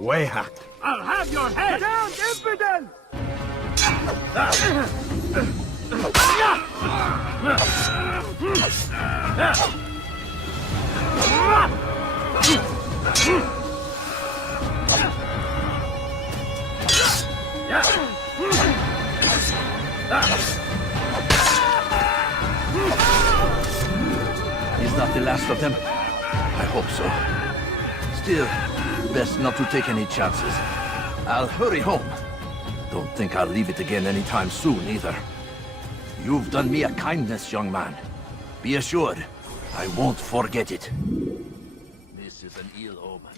Way hacked. I'll have your head! Down, impudent! Is that the last of them? I hope so. Still, best not to take any chances. I'll hurry home. Don't think I'll leave it again anytime soon, either. You've done me a kindness, young man. Be assured, I won't forget it. This is an ill omen.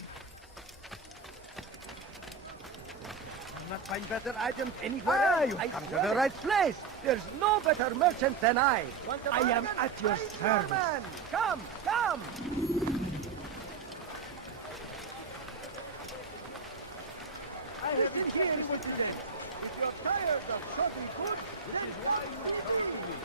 Not find better items anywhere else. You come to the right place. There's no better merchant than I. I am at your service. Come, come! I have been here with you today. If you're tired of shopping food, this is why you come to me.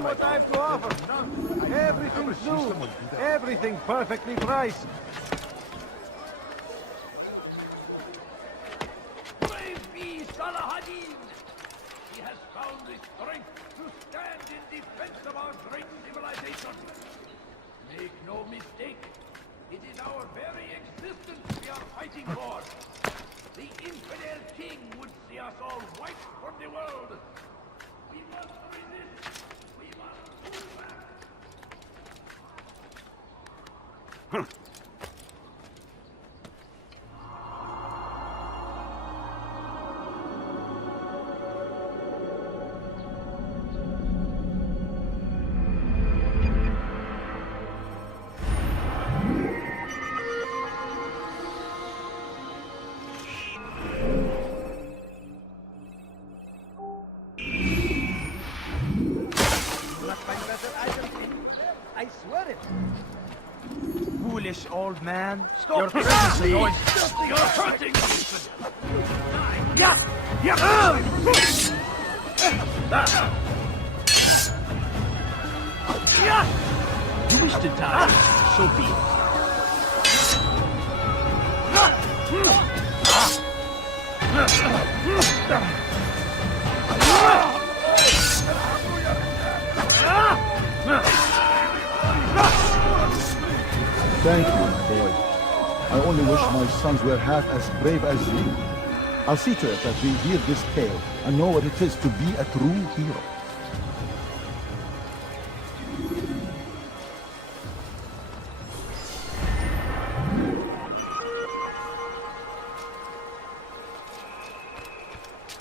What I have to offer. Everything's new. Everything perfectly priced. Praise be Salahadin! He has found the strength to stand in defense of our great civilization. Make no mistake, it is our very existence we are fighting for. The infidel king would see us all wiped from the world. We must resist. We must pull back. I swear it. Foolish old man. Stop! Your presence annoys. You're hurting me! Yeah! You wish to die, so be it. Thank you, boy. I only wish my sons were half as brave as you. I'll see to it that they hear this tale and know what it is to be a true hero.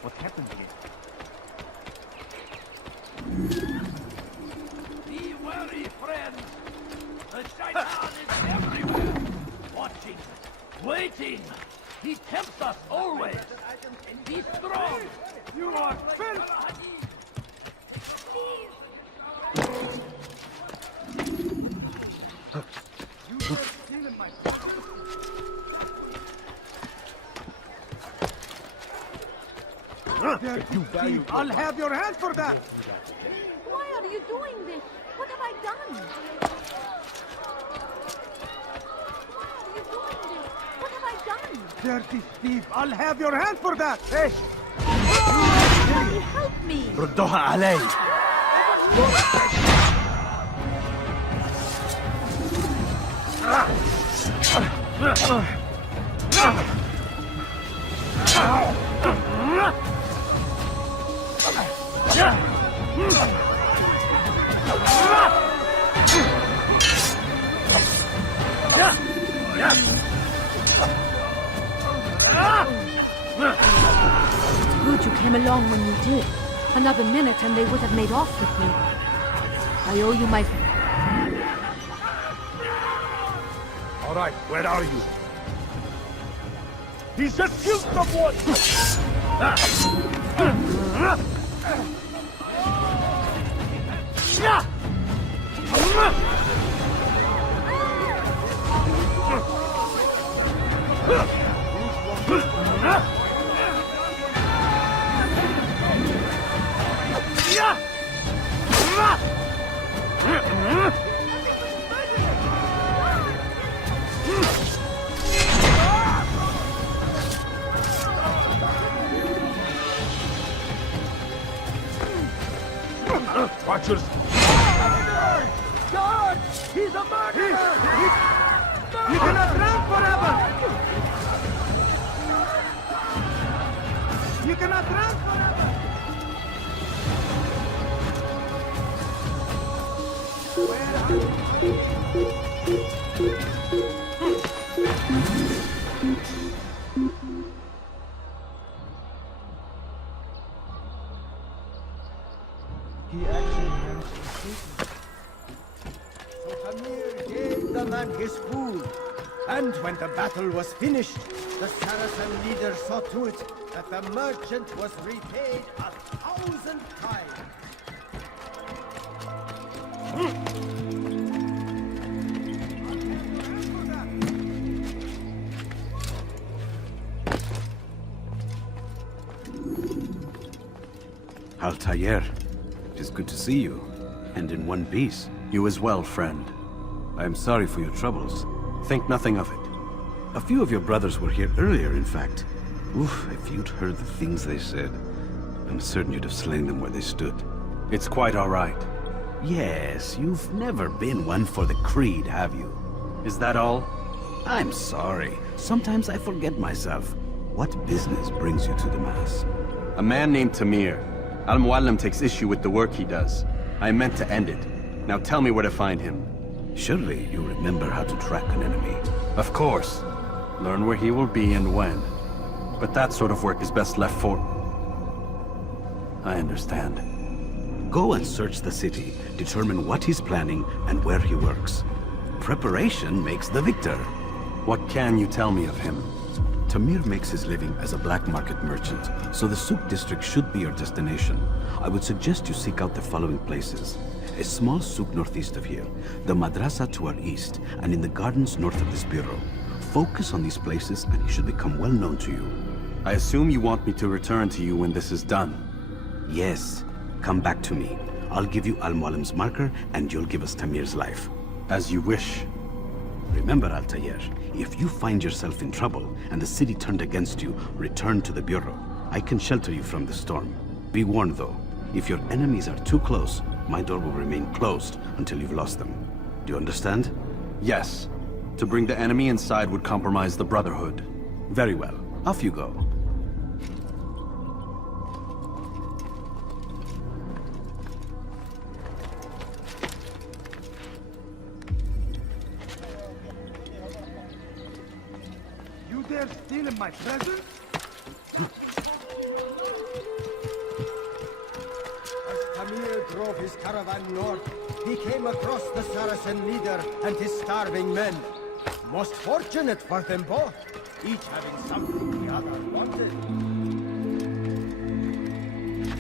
What happened here? Be wary, friends! The Shaitan is everywhere! Watching, waiting! He tempts us always! Be strong! You are filth! I'll have your hand for that! Why are you doing this? What have I done? Why are you doing this? What have I done? Dirty thief! I'll have your hand for that! Hey! Somebody help me! ردوها علي. Good you came along when you did. Another minute and they would have made off with me. I owe you my... All right, where are you? He's just killed someone! Watchers! George! He's a murderer! You cannot run forever! You cannot run forever! Where are He actually managed to escape me. So Tamir gave the man his food. And when the battle was finished, the Saracen leader saw to it that the merchant was repaid 1,000 times. Altair, it is good to see you, and in one piece. You as well, friend. I am sorry for your troubles. Think nothing of it. A few of your brothers were here earlier, in fact. Oof, if you'd heard the things they said, I'm certain you'd have slain them where they stood. It's quite all right. Yes, you've never been one for the creed, have you? Is that all? I'm sorry. Sometimes I forget myself. What business brings you to the Mass? A man named Tamir. Al-Muallim takes issue with the work he does. I meant to end it. Now tell me where to find him. Surely you remember how to track an enemy. Of course. Learn where he will be and when. But that sort of work is best left for... I understand. Go and search the city, determine what he's planning and where he works. Preparation makes the victor. What can you tell me of him? Tamir makes his living as a black market merchant, so the Souk district should be your destination. I would suggest you seek out the following places. A small souk northeast of here, the madrasa to our east, and in the gardens north of this bureau. Focus on these places and he should become well known to you. I assume you want me to return to you when this is done. Yes. Come back to me. I'll give you Al-Muallim's marker and you'll give us Tamir's life. As you wish. Remember, Altair, if you find yourself in trouble and the city turned against you, return to the bureau. I can shelter you from the storm. Be warned though, if your enemies are too close, my door will remain closed until you've lost them. Do you understand? Yes. To bring the enemy inside would compromise the Brotherhood. Very well. Off you go. You dare steal in my presence? As Tamir drove his caravan north, he came across the Saracen leader and his starving men. Most fortunate for them both, each having something the other wanted.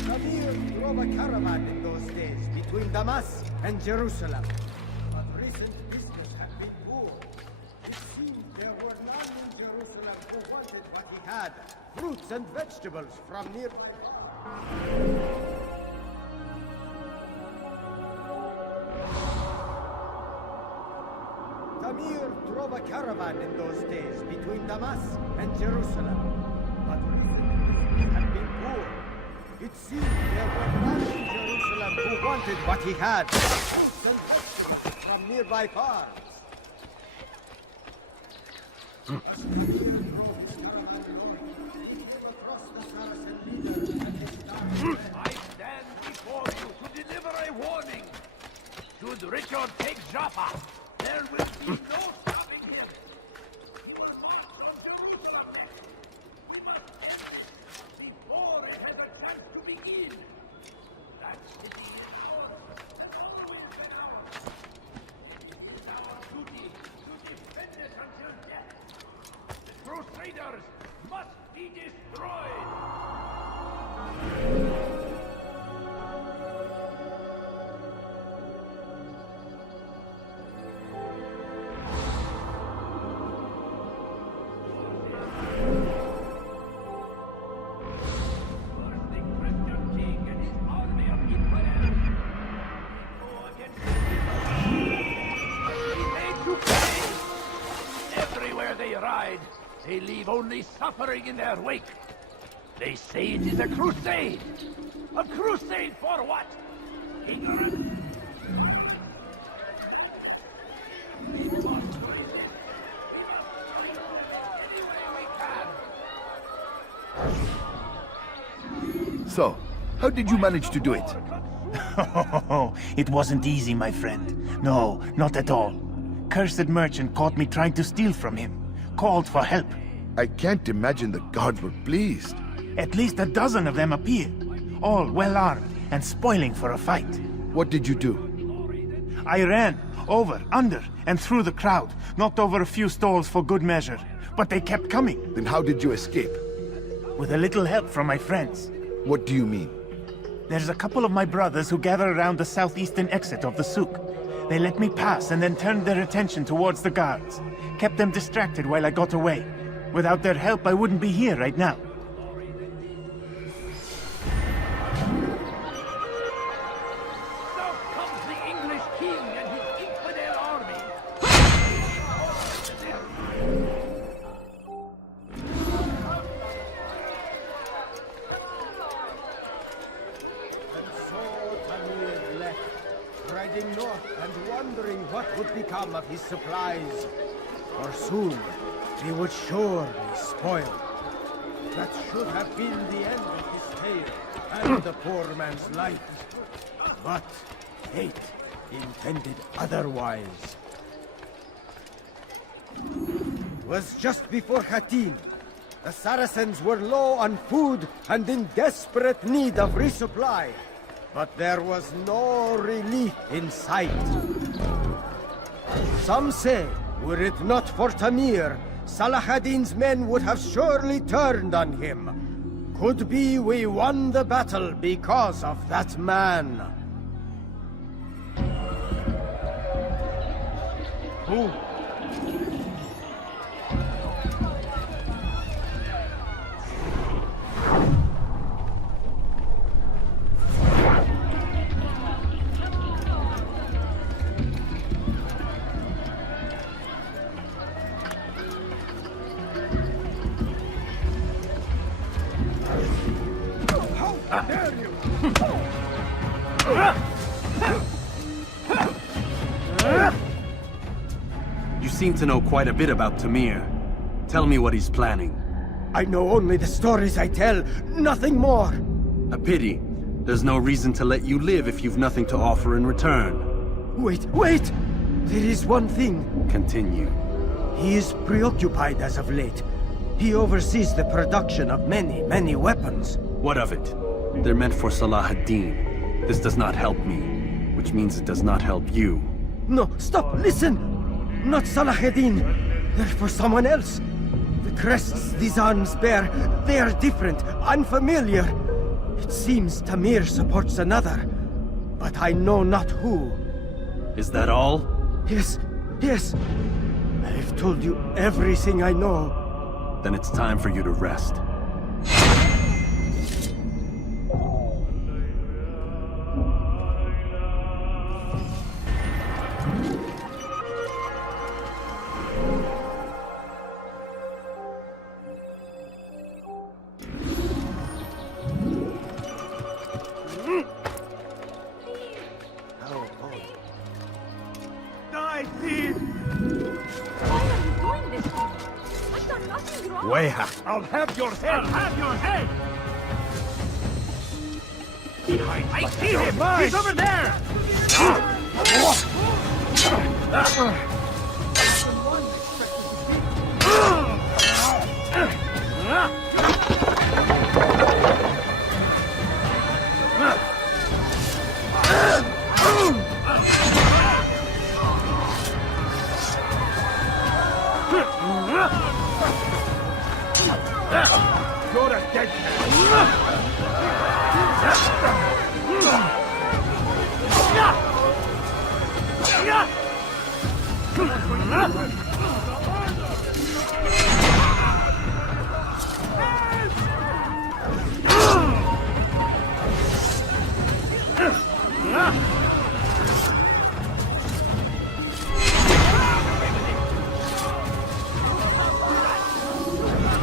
Tamir drove a caravan in those days between Damas and Jerusalem. But recent business had been poor. It seemed there were none in Jerusalem who wanted what he had, fruits and vegetables from nearby. Tamir drove a caravan in those days between Damas and Jerusalem. But it had been poor. It seemed there were none in Jerusalem who wanted what he had, fruits and vegetables from nearby farms. As Tamir drove his caravan north, he came across the Saracen leader and his starving men. I stand before you to deliver a warning. Should Richard take Jaffa, there will be no stopping him. He will march on Jerusalem next. We must end it before it has a chance to begin. Crusaders must be destroyed! They leave only suffering in their wake. They say it is a crusade. A crusade for what? Ignorance. We must resist. We must fight any way we can. So, how did you manage to do it? It wasn't easy, my friend. No, not at all. Cursed merchant caught me trying to steal from him. Called for help. I can't imagine the guards were pleased. At least a dozen of them appeared, all well armed and spoiling for a fight. What did you do? I ran over, under, and through the crowd, knocked over a few stalls for good measure, but they kept coming. Then how did you escape? With a little help from my friends. What do you mean? There's a couple of my brothers who gather around the southeastern exit of the souk. They let me pass and then turned their attention towards the guards. Kept them distracted while I got away. Without their help, I wouldn't be here right now. Now comes the English king and his infidel army. And so Tamir left, riding north and wondering what would become of his supplies. For soon, he would surely spoil. That should have been the end of his tale and the poor man's life. But fate intended otherwise. It was just before Hattin. The Saracens were low on food and in desperate need of resupply. But there was no relief in sight. Some say, were it not for Tamir, Salah ad-Din's men would have surely turned on him. Could be we won the battle because of that man. Who? You seem to know quite a bit about Tamir. Tell me what he's planning. I know only the stories I tell, nothing more. A pity. There's no reason to let you live if you've nothing to offer in return. Wait! There is one thing. Continue. He is preoccupied as of late. He oversees the production of many weapons. What of it? They're meant for Salah ad-Din. This does not help me, which means it does not help you. No, stop, listen! Not Salah ad-Din. They're for someone else. The crests these arms bear, they are different, unfamiliar. It seems Tamir supports another, but I know not who. Is that all? Yes. I've told you everything I know. Then it's time for you to rest. Why are you doing this to me? I've done nothing wrong. I'll have your head! I'll have your head! Behind I see him! He's over there! You're a dead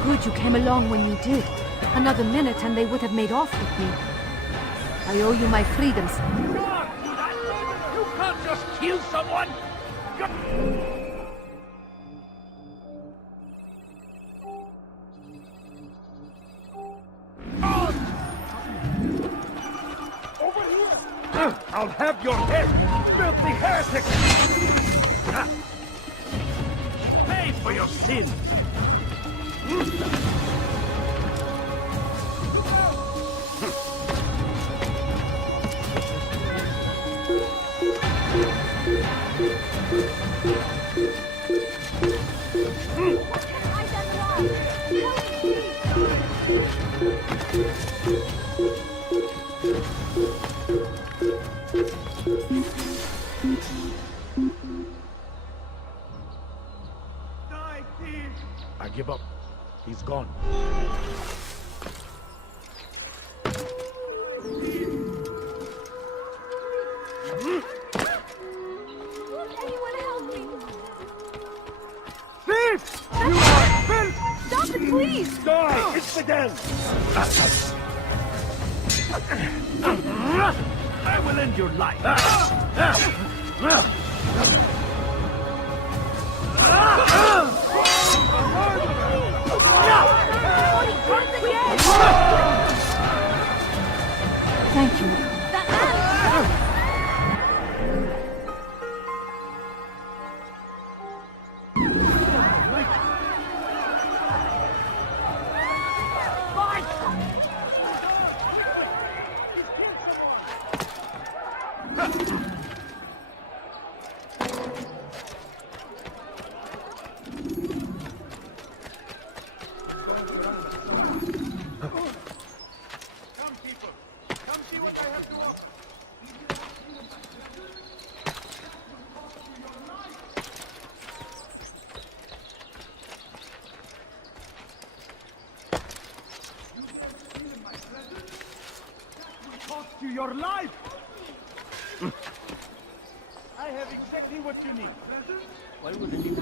Good you came along when you did. Another minute and they would have made off with me. I owe you my freedoms. You can't just kill someone! Over here! I'll have your head, filthy heretic! Pay for your sins! I give up. He's gone. Won't anyone help me? Thief! You are filth! Stop it, please! Die! It's the den! I will end your life. Thank you. To your life! I have exactly what you need. Why would it be?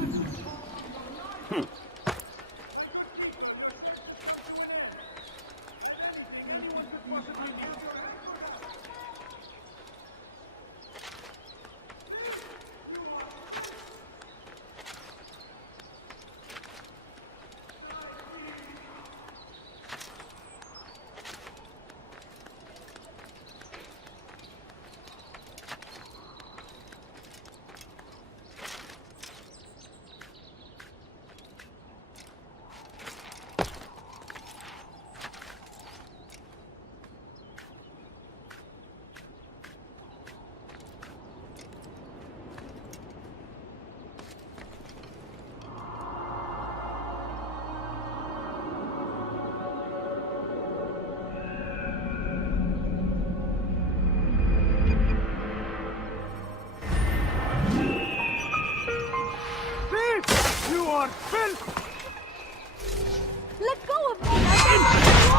Let go of me!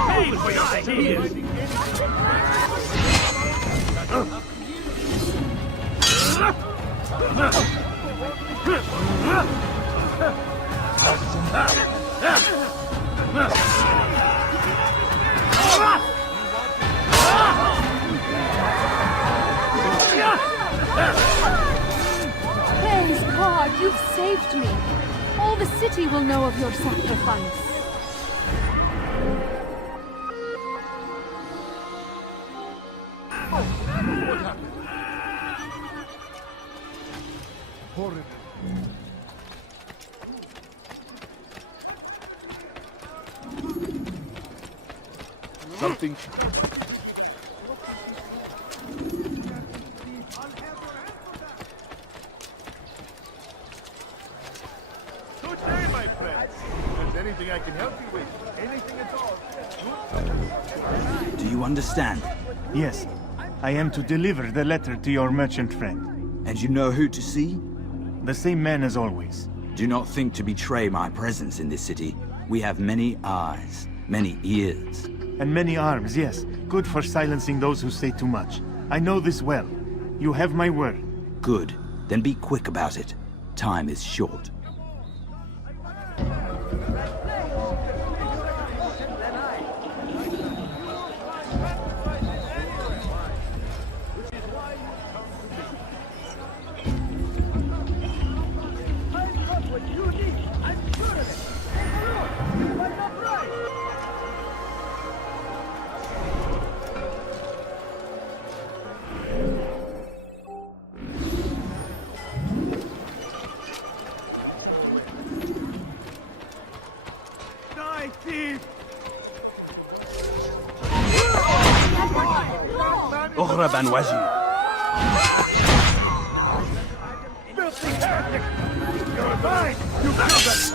Pay for your ideas! Praise God, you've saved me. All the city will know of your sacrifice. What happened? Horrible. Something. Good day, my friend. anything I can help you with, anything at all. Do you understand? Yes, I am to deliver the letter to your merchant friend. And you know who to see? The same man as always. Do not think to betray my presence in this city. We have many eyes, many ears. And many arms, yes. Good for silencing those who say too much. I know this well. You have my word. Good. Then be quick about it. Time is short. اغرب عن وجهي. You're mine! You killed us!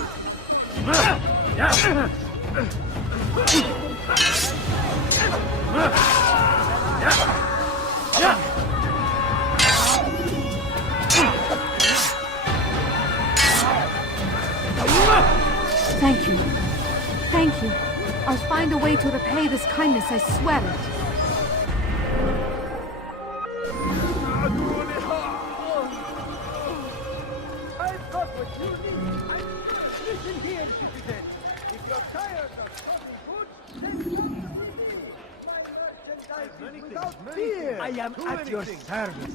Thank you. Thank you. I'll find a way to repay this kindness, I swear it. I've got what you need. Listen here, citizen. If you're tired of talking goods, then come with me. My merchandise is without fear. I am at your service.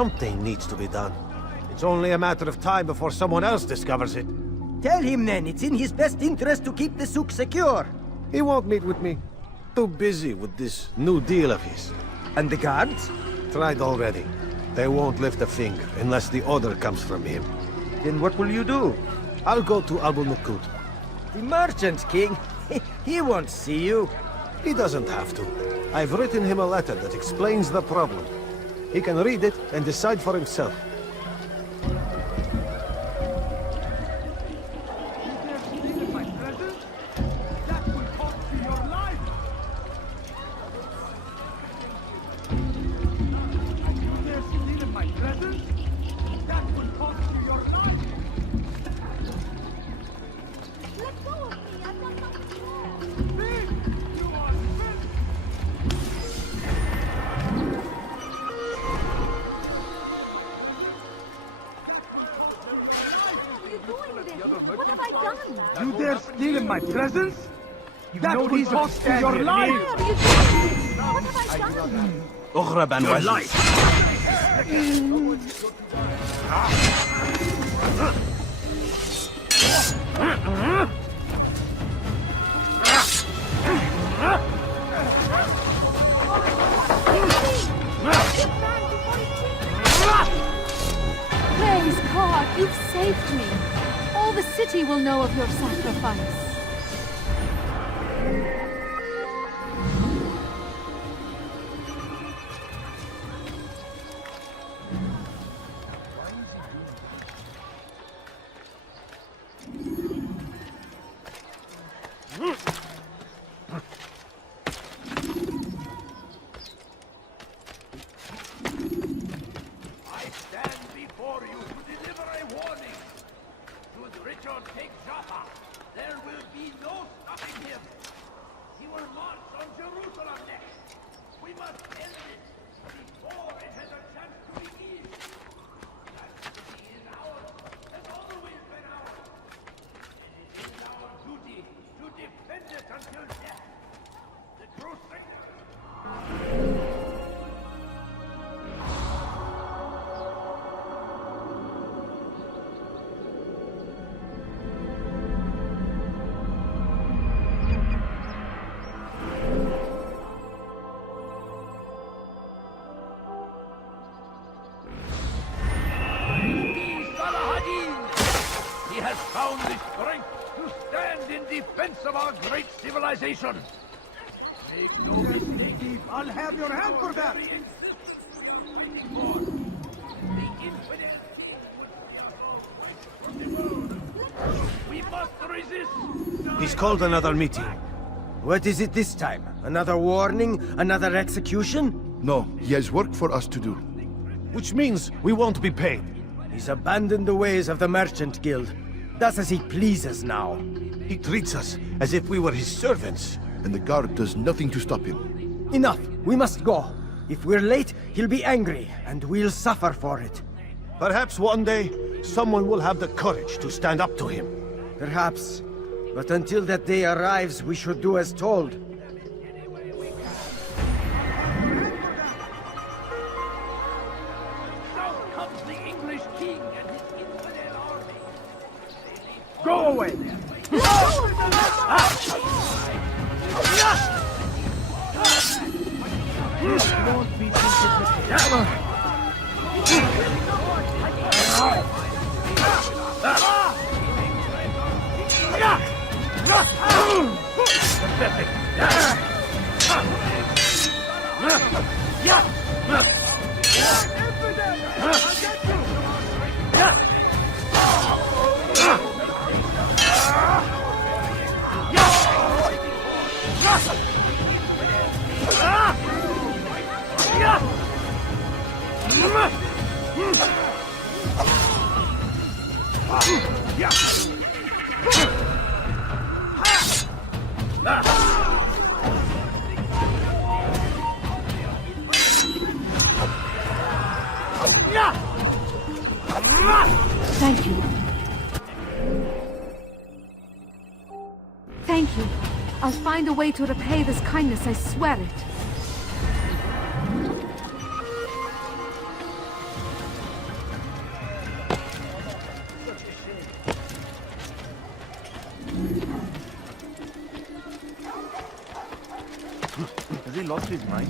Something needs to be done. It's only a matter of time before someone else discovers it. Tell him then, it's in his best interest to keep the souk secure. He won't meet with me. Too busy with this new deal of his. And the guards? Tried already. They won't lift a finger unless the order comes from him. Then what will you do? I'll go to Abu Nukut. The merchant king? He won't see you. He doesn't have to. I've written him a letter that explains the problem. He can read it and decide for himself. What have I done? You dare steal in my presence? That will cost you your life! Why are you doing this? What have I done? اغرب عن وجهي. Praise God, you've saved me. All the city will know of your sacrifice. should take Jaffa, there will be no stopping him. He will march on Jerusalem next. We must end it before it has a chance to be eased. That city is ours, has always been ours. And it is our duty to defend it until death. The truth. He has found the strength to stand in defense of our great civilization. Make no mistake, I'll have your hand for that! the infidel king will be our world. We must resist. He's called another meeting. What is it this time? Another warning? Another execution? No, he has work for us to do. Which means we won't be paid. He's abandoned the ways of the Merchant Guild. Does as he pleases now. He treats us as if we were his servants. And the guard does nothing to stop him. Enough! We must go. If we're late, he'll be angry, and we'll suffer for it. Perhaps one day, someone will have the courage to stand up to him. Perhaps. But until that day arrives, we should do as told. South comes the English king and his infidel army. Go away! Thank you. Thank you. I'll find a way to repay this kindness, I swear it. Has he lost his mind?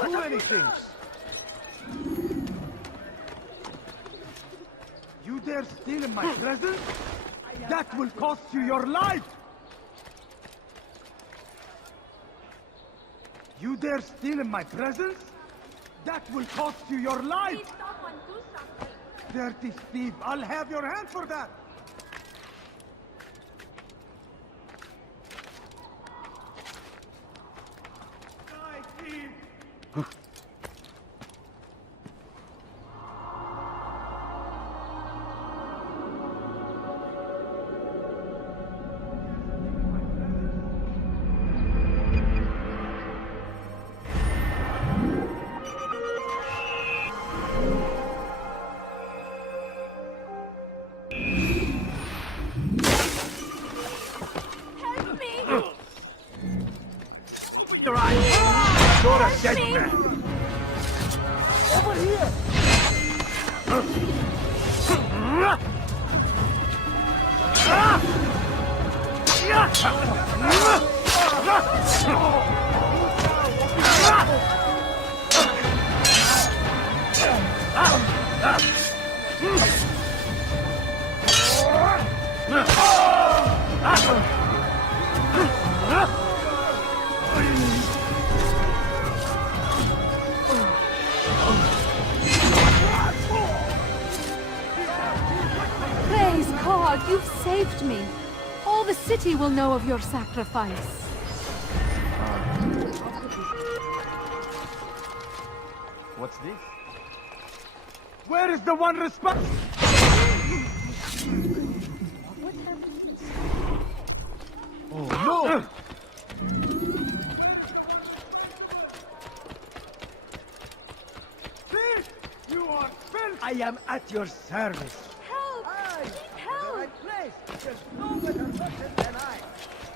Too many things! You dare steal in my presence? That will cost you your life! You dare steal in my presence? That will cost you your life! Please, someone do something. Dirty thief, I'll have your hand for that! Die, thief! Over here! Praise God, you've saved me. All the city will know of your sacrifice. What's this? Where is the one responsible? Oh no! Please! You are filth! I am at your service. Help! The right place. There's no better merchant than I.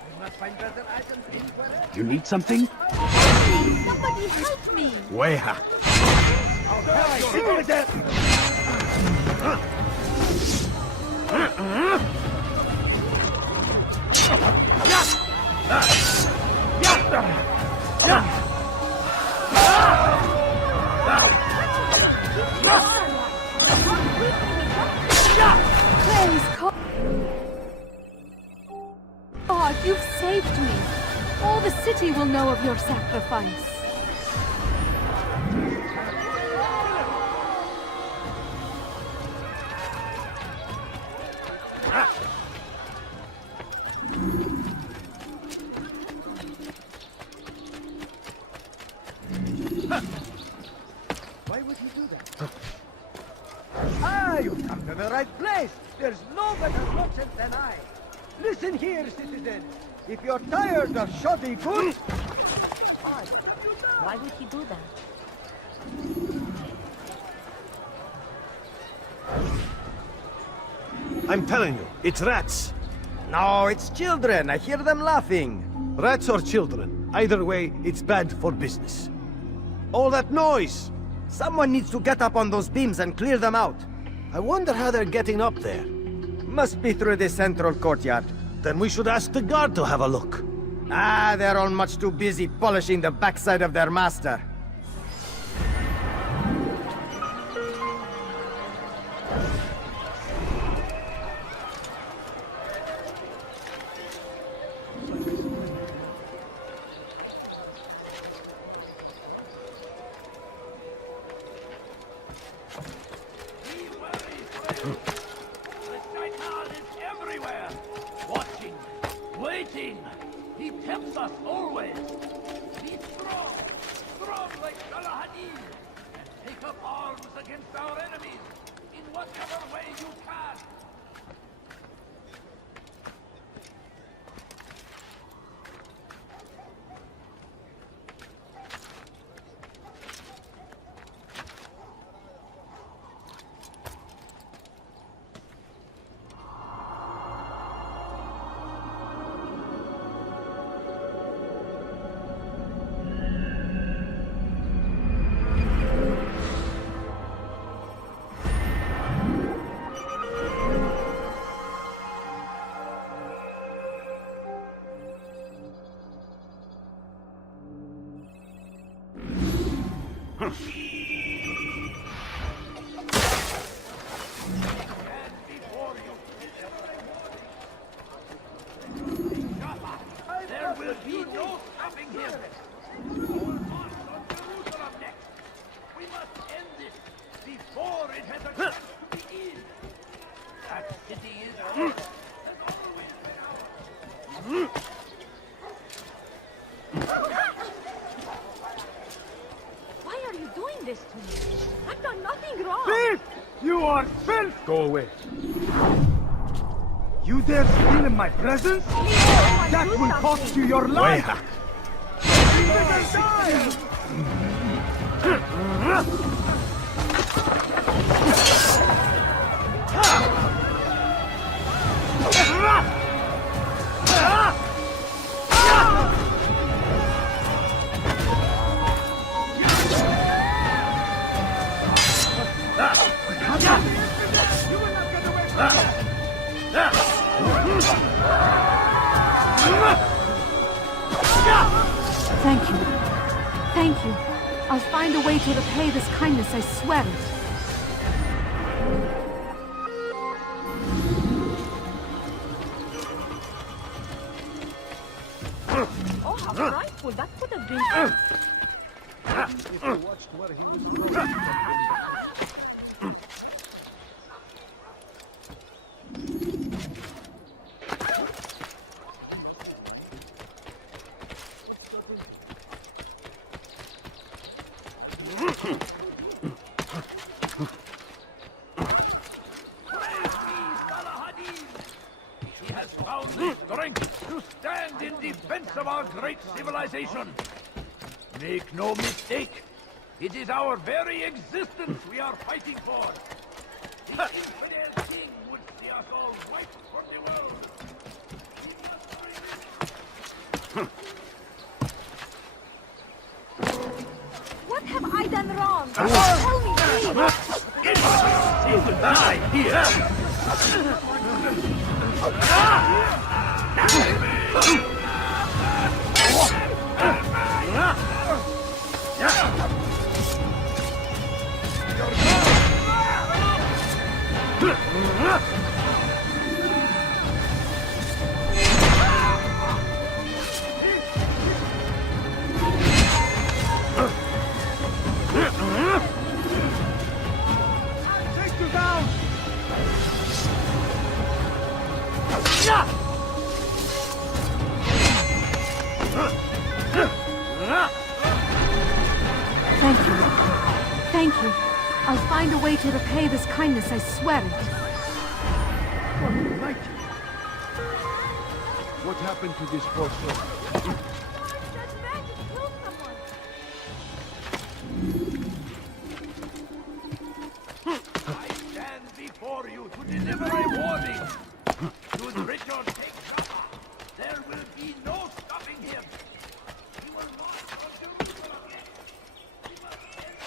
We must find better items anywhere. You need something? Please, somebody help me! Where? Over there! Praise God! God, you've saved me. All the city will know of your sacrifice. Why would he do that? You've come to the right place. There's no better merchant than I. Listen here, citizen. If you're tired of shoddy goods... Why would he do that? I'm telling you, it's rats. No, it's children. I hear them laughing. Rats or children. Either way, it's bad for business. All that noise! Someone needs to get up on those beams and clear them out. I wonder how they're getting up there. Must be through the central courtyard. Then we should ask the guard to have a look. They're all much too busy polishing the backside of their master. The Shaitan is everywhere, watching, waiting. He tempts us always. Be strong, strong like Salahadin, and take up arms against our enemies in whatever way you can. There will be no stopping him. Our march on Jerusalem next. We must end this before it has a chance to begin. That city is ours, and always. Why are you doing this to me? I've done nothing wrong. Thief! You are filth! Go away. You dare steal in my presence? That will cost you your life! You better die! Thank you. Thank you. I'll find a way to repay this kindness, I swear it. Oh, how frightful that could have been. If you watched where he was throwing He has found the strength to stand in defense of our great civilization. Make no mistake, it is our very existence we are fighting for. The infidel king would see us all wiped from the world. What have I done wrong? Tell me, please. She will die here. Take you down! Thank you. Thank you. I'll find a way to repay this kindness, I swear it. What happened to this poor soul? That magic killed someone. I stand before you to deliver a warning. Should Richard take Jaffa, there will be no stopping him. He will march on Jerusalem again. He must end